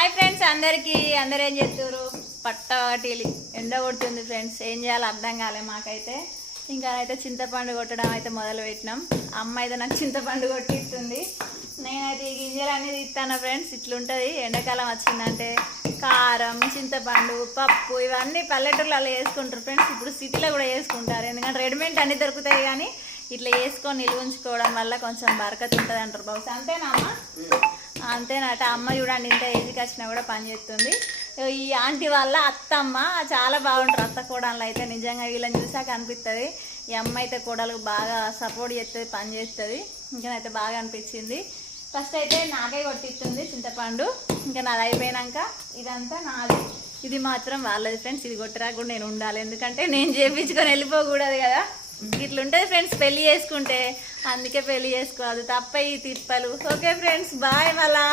Hi friends అందరికి. అందరు ఏం చేస్తారు పట్టవాటిలి ఎండ కొడుతుంది ఫ్రెండ్స్. ఏం చేయాలో అర్థం కాలే మాకైతే. ఇంకా అయితే చింతపండు కొట్టడం అయితే మొదలు పెట్టినాం. అమ్మ అయితే నాకు చింతపండు కొట్టిస్తుంది. నేనైతే ఈ గింజలు అనేది తీస్తాను ఫ్రెండ్స్. ఇట్లుంటుంది. ఎండాకాలం వచ్చిందంటే కారం చింతపండు పప్పు ఇవన్నీ పల్లెటూర్లలో వేసుకుంటారు ఫ్రెండ్స్. ఇప్పుడు సిటీలో కూడా వేసుకుంటారు. ఎందుకంటే రెడీమేడ్ అన్నీ దొరుకుతాయి కానీ ఇట్లా వేసుకొని నిల్వ ఉంచుకోవడం వల్ల కొంచెం బరకత్ ఉంటుంది అంటారు బహుశా. అంతేనా అమ్మ? అంతేనట అమ్మ చూడండి ఇంత ఏజ్కి వచ్చినా కూడా పని చేస్తుంది. ఈ ఆంటీ వాళ్ళ అత్తమ్మ చాలా బాగుంటారు అత్త కోడళ్ళు అయితే. నిజంగా వీళ్ళని చూసాక అనిపిస్తుంది ఈ అమ్మ అయితే కోడలకు బాగా సపోర్ట్ చేస్తుంది పని చేస్తుంది ఇంకనైతే బాగా అనిపించింది. ఫస్ట్ అయితే నాకే కొట్టిస్తుంది చింతపండు. ఇంకా నాది అయిపోయినాక ఇదంతా నాది. ఇది మాత్రం వాళ్ళది ఫ్రెండ్స్. ఇది కొట్టరా కూడా నేను ఉండాలి. ఎందుకంటే నేను చేయించుకొని వెళ్ళిపోకూడదు కదా. ఇట్లుంటుంది ఫ్రెండ్స్ పెళ్ళి చేసుకుంటే. అందుకే పెళ్ళి చేసుకోవాలి తప్ప ఈ తిప్పలు. ఓకే ఫ్రెండ్స్ బాయ్ మళ్ళా.